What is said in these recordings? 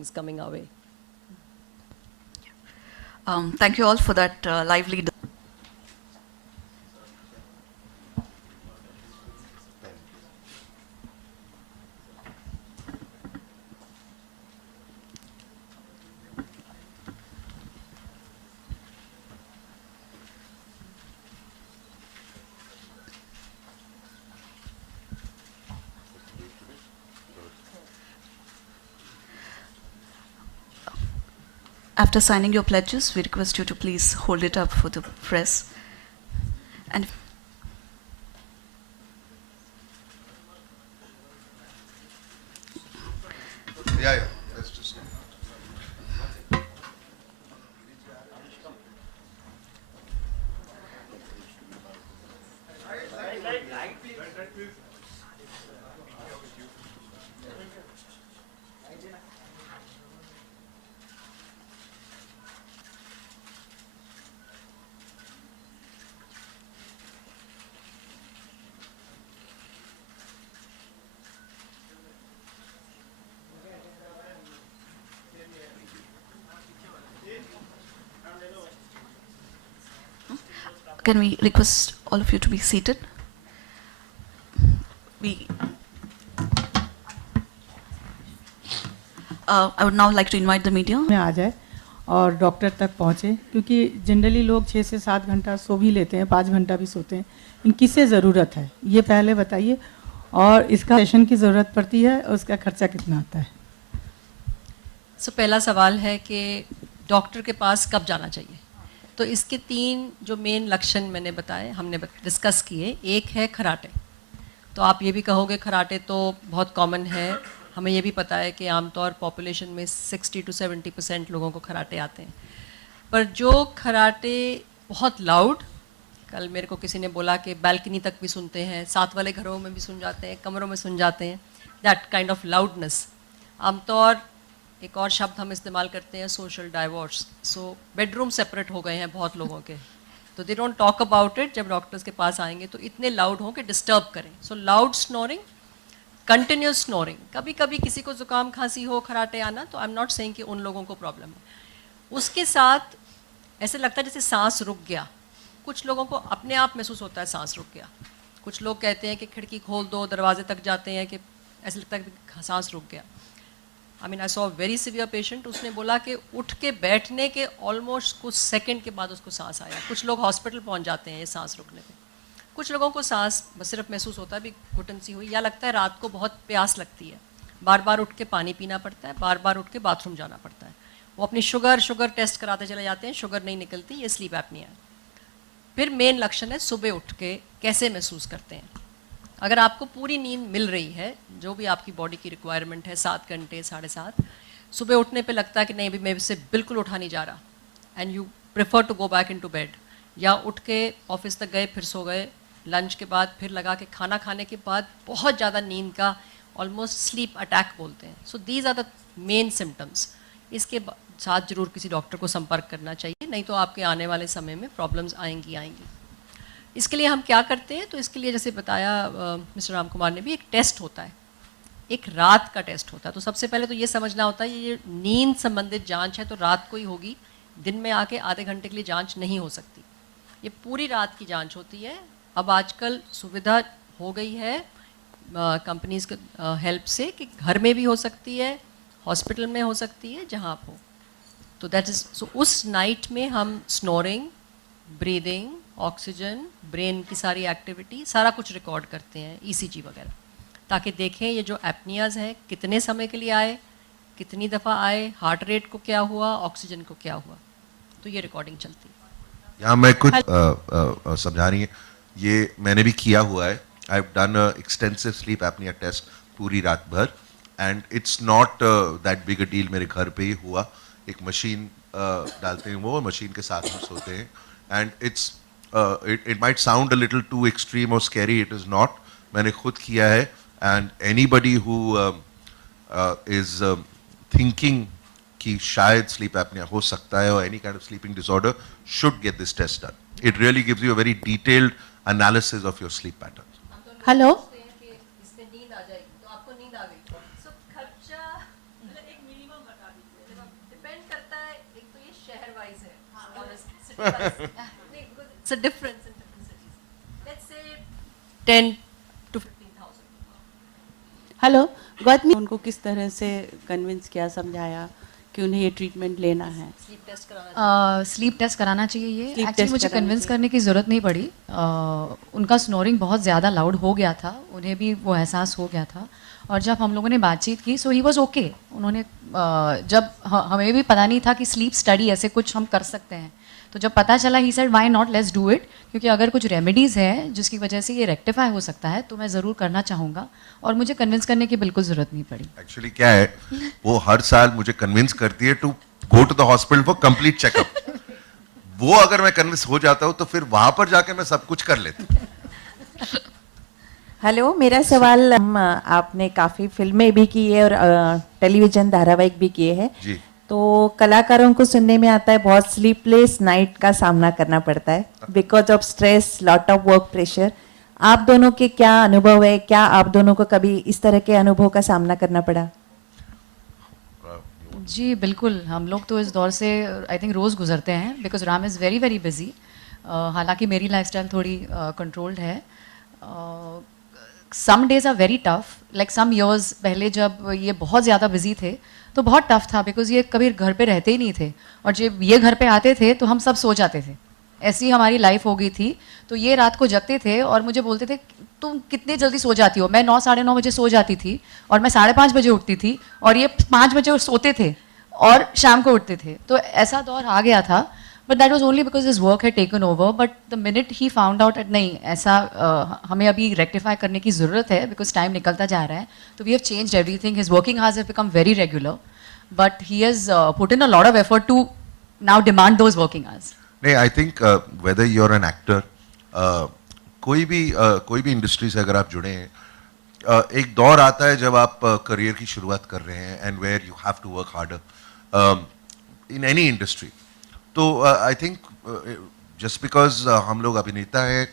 things coming our way. Thank you all for that lively. After signing your pledges, we request you to please hold it up for the press. And yeah, let's just. can we request all of you to be seated? I would now like to invite the media. में आ जाए और doctor तक पहुँचे, क्योंकि generally लोग 6 से 7 घंटा सो भी लेते हैं, 5 घंटा भी सोते हैं. इन किससे ज़रूरत है ये पहले बताइए, और इसका सेशन की ज़रूरत पड़ती है और उसका खर्चा कितना आता है? So, पहला सवाल है कि डॉक्टर के पास कब जाना चाहिए. तो इसके 3 जो मेन लक्षण मैंने बताए, हमने डिस्कस किए. एक है खराटे. तो आप ये भी कहोगे खराटे तो बहुत कॉमन है, हमें ये भी पता है कि आमतौर पॉपुलेशन में 60 to 70% लोगों को खराटे आते हैं. पर जो खराटे बहुत लाउड, कल मेरे को किसी ने बोला कि बालकनी तक भी सुनते हैं, साथ वाले घरों में भी सुन जाते हैं, कमरों में सुन जाते हैं, दैट काइंड ऑफ लाउडनेस. आमतौर एक और शब्द हम इस्तेमाल करते हैं, सोशल डाइवोर्स. सो बेडरूम सेपरेट हो गए हैं बहुत लोगों के, तो they don't talk about it. जब डॉक्टर्स के पास आएंगे तो इतने लाउड हों कि डिस्टर्ब करें. सो लाउड स्नोरिंग, कंटिन्यूस स्नोरिंग. कभी कभी किसी को जुकाम खांसी हो, खराटे आना, तो आई एम नॉट सेइंग कि उन लोगों को प्रॉब्लम है. उसके साथ ऐसे लगता है जैसे सांस रुक गया. कुछ लोगों को अपने आप महसूस होता है सांस रुक गया. कुछ लोग कहते हैं कि खिड़की खोल दो, दरवाजे तक जाते हैं कि ऐसे लगता है कि सांस रुक गया. I mean I saw very severe patient, उसने बोला कि उठ के बैठने के ऑलमोस्ट कुछ सेकंड के बाद उसको सांस आया. कुछ लोग हॉस्पिटल पहुंच जाते हैं ये सांस रुकने पे. कुछ लोगों को सांस सिर्फ महसूस होता है भी घुटन सी हुई, या लगता है रात को बहुत प्यास लगती है, बार बार उठ के पानी पीना पड़ता है, बार बार उठ के बाथरूम जाना पड़ता है. वो अपनी शुगर टेस्ट कराते चले जाते हैं, शुगर नहीं निकलती, ये स्लीप एपनिया है. फिर मेन लक्षण है सुबह उठ के कैसे महसूस करते हैं. अगर आपको पूरी नींद मिल रही है, जो भी आपकी बॉडी की रिक्वायरमेंट है, 7 घंटे 7.5, सुबह उठने पे लगता है कि नहीं अभी मैं इससे बिल्कुल उठा नहीं जा रहा, and you prefer to go back into bed, या उठ के ऑफिस तक गए फिर सो गए, लंच के बाद फिर लगा के खाना खाने के बाद बहुत ज़्यादा नींद का ऑलमोस्ट स्लीप अटैक बोलते हैं. So these are the main symptoms. इसके साथ जरूर किसी डॉक्टर को संपर्क करना चाहिए, नहीं तो आपके आने वाले समय में प्रॉब्लम्स आएंगी. इसके लिए हम क्या करते हैं, तो इसके लिए जैसे बताया मिस्टर राम कुमार ने भी, एक टेस्ट होता है, एक रात का टेस्ट होता है. तो सबसे पहले तो ये समझना होता है ये नींद संबंधित जांच है तो रात को ही होगी, दिन में आके आधे घंटे के लिए जांच नहीं हो सकती. ये पूरी रात की जांच होती है. अब आजकल सुविधा हो गई है कंपनीज के हेल्प से कि घर में भी हो सकती है, हॉस्पिटल में हो सकती है, जहाँ आप हो. तो दैट इज़, सो उस नाइट में हम स्नोरिंग, ब्रीदिंग, ऑक्सीजन, ब्रेन की सारी एक्टिविटी, सारा कुछ रिकॉर्ड करते हैं, ईसीजी वगैरह, ताकि देखें ये जो एपनियाज हैं कितने समय के लिए आए, कितनी दफ़ा आए, हार्ट रेट को क्या हुआ, ऑक्सीजन को क्या हुआ. तो ये रिकॉर्डिंग चलती है. यहाँ मैं कुछ समझा रही है, ये मैंने भी किया हुआ है. I have done extensive sleep apnoea test पूरी रात भर, and it's not that big a deal. मेरे घर पे ही हुआ. एक मशीन डालते हैं, वो मशीन के साथ में सोते हैं, and it's it might sound a little too extreme or scary. It is not. मैंने खुद किया है, and anybody who is thinking कि शायद sleep apnea हो सकता है or any kind of sleeping disorder should get this test done. It really gives you a very detailed analysis of your sleep patterns. Hello, It's a difference in different cities. Let's say 10 to 15,000. Hello Gautami, उनको किस तरह से convince किया, समझाया कि उन्हें ये treatment लेना है? Sleep test कराना स्लीप टेस्ट कराना चाहिए। ये Sleep एक्चुअली test मुझे कराना कन्विंस चाहिए। करने की ज़रूरत नहीं पड़ी। उनका स्नोरिंग बहुत ज़्यादा लाउड हो गया था, उन्हें भी वो एहसास हो गया था। और जब हम लोगों ने बातचीत की सो ही वॉज ओके। उन्होंने जब हमें भी पता नहीं था कि स्लीप स्टडी ऐसे कुछ हम कर सकते हैं, तो जब पता चला he said why not, let's do it, क्योंकि अगर कुछ रेमेडीज़ हैं जिसकी वजह से ये रेक्टिफाई हो सकता है तो मैं ज़रूर करना चाहूँगा। और मुझे कन्विंस करने की बिल्कुल ज़रूरत नहीं पड़ी। एक्चुअली क्या है, वो हर साल मुझे कन्विंस करती है to go to the hospital for complete checkup. वो अगर मैं कन्विंस हो जाता हूँ तो फिर वहां पर जाके मैं सब कुछ कर लेता हूँ। हेलो, मेरा सवाल आपने काफ़ी फिल्में भी की है और टेलीविज़न धारावाहिक भी किए हैं। जी। तो कलाकारों को सुनने में आता है बहुत स्लीपलेस नाइट का सामना करना पड़ता है because of stress, lot of work pressure. आप दोनों के क्या अनुभव है? क्या आप दोनों को कभी इस तरह के अनुभव का सामना करना पड़ा? जी बिल्कुल, हम लोग तो इस दौर से आई थिंक रोज़ गुजरते हैं, because Ram is very very busy. हालांकि मेरी लाइफस्टाइल थोड़ी कंट्रोल्ड है। Some days are very tough, like some years पहले जब ये बहुत ज़्यादा बिजी थे तो बहुत टफ था, बिकॉज ये कभी घर पे रहते ही नहीं थे, और जब ये घर पे आते थे तो हम सब सो जाते थे। ऐसी हमारी लाइफ हो गई थी। तो ये रात को जगते थे और मुझे बोलते थे तुम कितने जल्दी सो जाती हो। मैं 9 साढ़े 9 बजे सो जाती थी और मैं 5:30 बजे उठती थी, और ये 5 बजे सोते थे और शाम को उठते थे। तो ऐसा दौर आ गया था, but that was only because his work है taken over. But the minute he found out at नहीं ऐसा हमें अभी रेक्टिफाई करने की ज़रूरत है, बिकॉज टाइम निकलता जा रहा है। तो we have changed everything. His working hours have become very regular, but he has put in a lot of effort to now demand those working hours. नहीं, I think whether you are an actor, कोई भी industry से अगर आप जुड़े हैं, एक दौर आता है जब आप करियर की शुरुआत कर रहे हैं and where you have to work harder in any industry. तो आई थिंक जस्ट बिकॉज हम लोग अभिनेता हैं,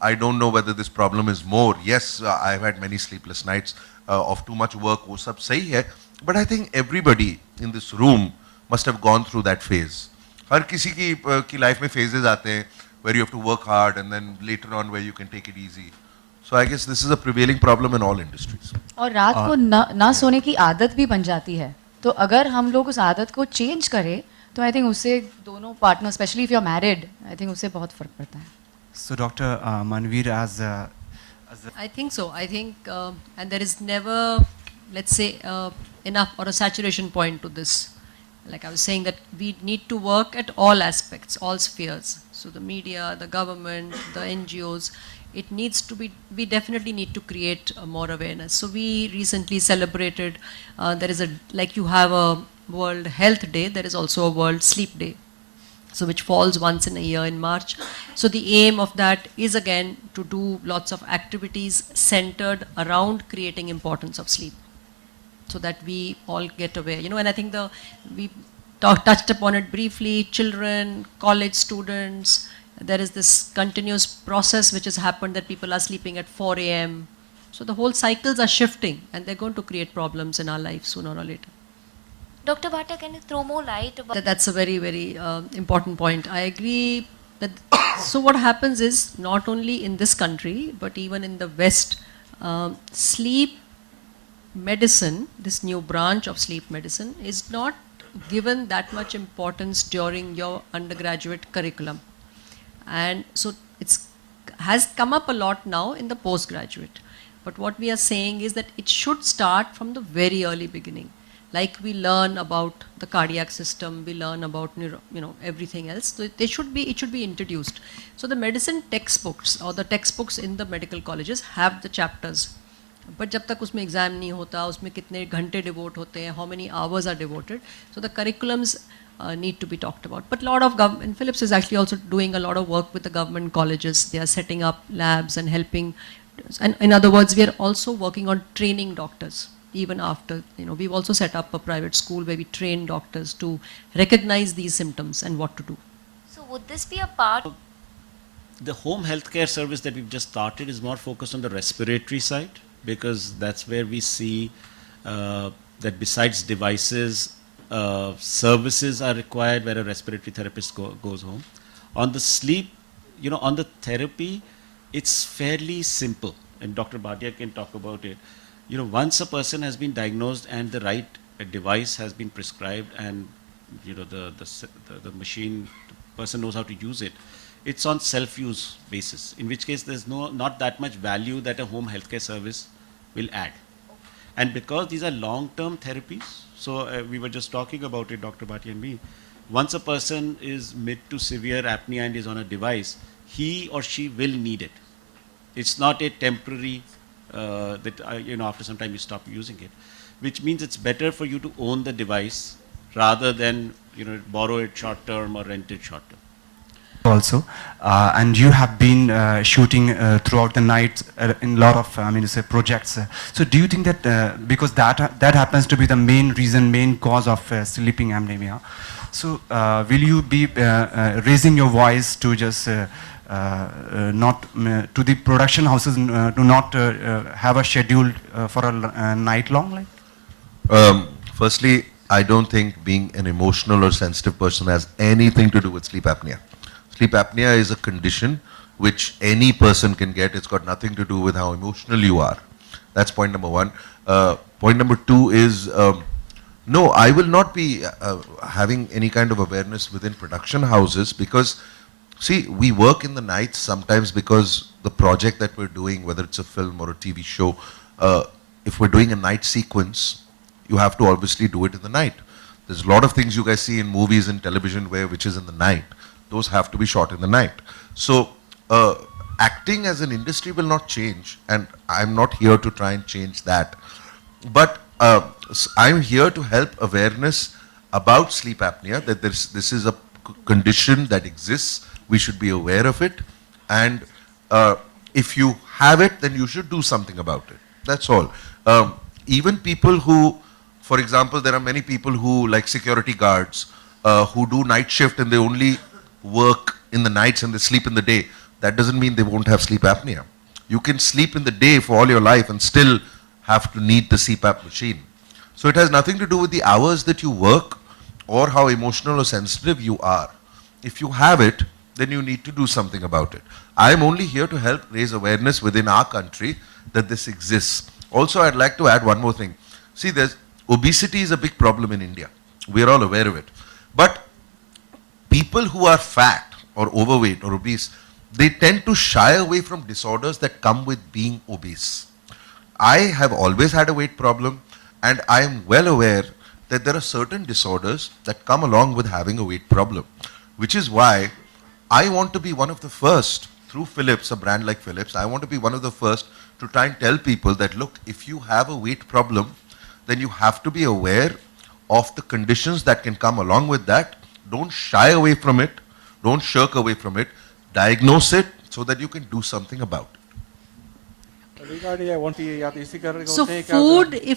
I don't know whether this problem is more. Yes, I have had many sleepless nights of too much work, वो सब सही है, but I think everybody in this room must have gone through that phase. हर किसी की life में phases आते हैं where you have to work hard and then later on where you can take it easy. So I guess this is a prevailing problem in all industries. और रात को ना सोने की आदत भी बन जाती है। तो अगर हम लोग उस आदत को चेंज करें तो आई थिंक उससे दोनों partner, specially if you are married, I think उससे बहुत फर्क पड़ता है। So Dr. Manveer, as I think so. I think, and there is never, let's say, enough or a saturation point to this. Like I was saying, that we need to work at all aspects, all spheres. So the media, the government, the NGOs, it needs to be, we definitely need to create more awareness. So we recently celebrated, there is a, like you have a World Health Day, there is also a World Sleep Day. So which falls once in a year in March. So the aim of that is again to do lots of activities centered around creating importance of sleep, so that we all get aware, you know. And I think we touched upon it briefly. Children, college students, there is this continuous process which has happened that people are sleeping at 4 a.m. So the whole cycles are shifting, and they're going to create problems in our life sooner or later. Dr. Bhatta, can you throw more light about That's a very, very important point. I agree that, so what happens is, not only in this country, but even in the West, sleep medicine, this new branch of sleep medicine, is not given that much importance during your undergraduate curriculum. And so it's has come up a lot now in the postgraduate. But what we are saying is that it should start from the very early beginning. Like we learn about the cardiac system, we learn about everything else. So it should be introduced. So the medicine textbooks or the textbooks in the medical colleges have the chapters. But जब तक उसमें exam नहीं होता, उसमें कितने घंटे devote होते हैं, how many hours are devoted, so the curriculums need to be talked about. But a lot of government, Philips is actually also doing a lot of work with the government colleges. They are setting up labs and helping. And in other words, we are also working on training doctors. Even after, we've also set up a private school where we train doctors to recognize these symptoms and what to do. So would this be a part? The home healthcare service that we've just started is more focused on the respiratory side, because that's where we see that besides devices, services are required where a respiratory therapist goes home. On the sleep, on the therapy, it's fairly simple, and Dr. Bhatia can talk about it. Once a person has been diagnosed and the right device has been prescribed, and the machine, the person knows how to use it, it's on self-use basis, in which case there's not that much value that a home healthcare service will add. And because these are long-term therapies, so we were just talking about it, Dr. Bhatia and me, once a person is mid to severe apnea and is on a device, he or she will need it. It's not a temporary, that after some time you stop using it, which means it's better for you to own the device rather than borrow it short term or rent it short term. Also, and you have been shooting throughout the night in a lot of projects. So do you think that because that happens to be the main cause of sleeping apnea, so will you be raising your voice to just not to the production houses to not have a schedule for a night long, like? Firstly, I don't think being an emotional or sensitive person has anything to do with sleep apnea. Sleep apnea is a condition which any person can get. It's got nothing to do with how emotional you are. That's point number one. Point number two is, no, I will not be having any kind of awareness within production houses because, see, we work in the night sometimes because the project that we're doing, whether it's a film or a TV show, if we're doing a night sequence, you have to obviously do it in the night. There's a lot of things you guys see in movies and television which is in the night. Those have to be shot in the night. So acting as an industry will not change, and I'm not here to try and change that. But I'm here to help awareness about sleep apnea, that this is a condition that exists. We should be aware of it. And if you have it, then you should do something about it. That's all. Even people who, for example, there are many people who, like security guards, who do night shift and they only work in the nights and they sleep in the day. That doesn't mean they won't have sleep apnea. You can sleep in the day for all your life and still have to need the CPAP machine. So it has nothing to do with the hours that you work or how emotional or sensitive you are. If you have it, then you need to do something about it. I am only here to help raise awareness within our country that this exists. Also, I'd like to add one more thing. See, obesity is a big problem in India. We are all aware of it. But people who are fat or overweight or obese, they tend to shy away from disorders that come with being obese. I have always had a weight problem, and I am well aware that there are certain disorders that come along with having a weight problem, which is why I want to be one of the first, through Philips, a brand like Philips, I want to be one of the first to try and tell people that, look, if you have a weight problem, then you have to be aware of the conditions that can come along with that. Don't shy away from it. Don't shirk away from it. Diagnose it so that you can do something about it. So food, if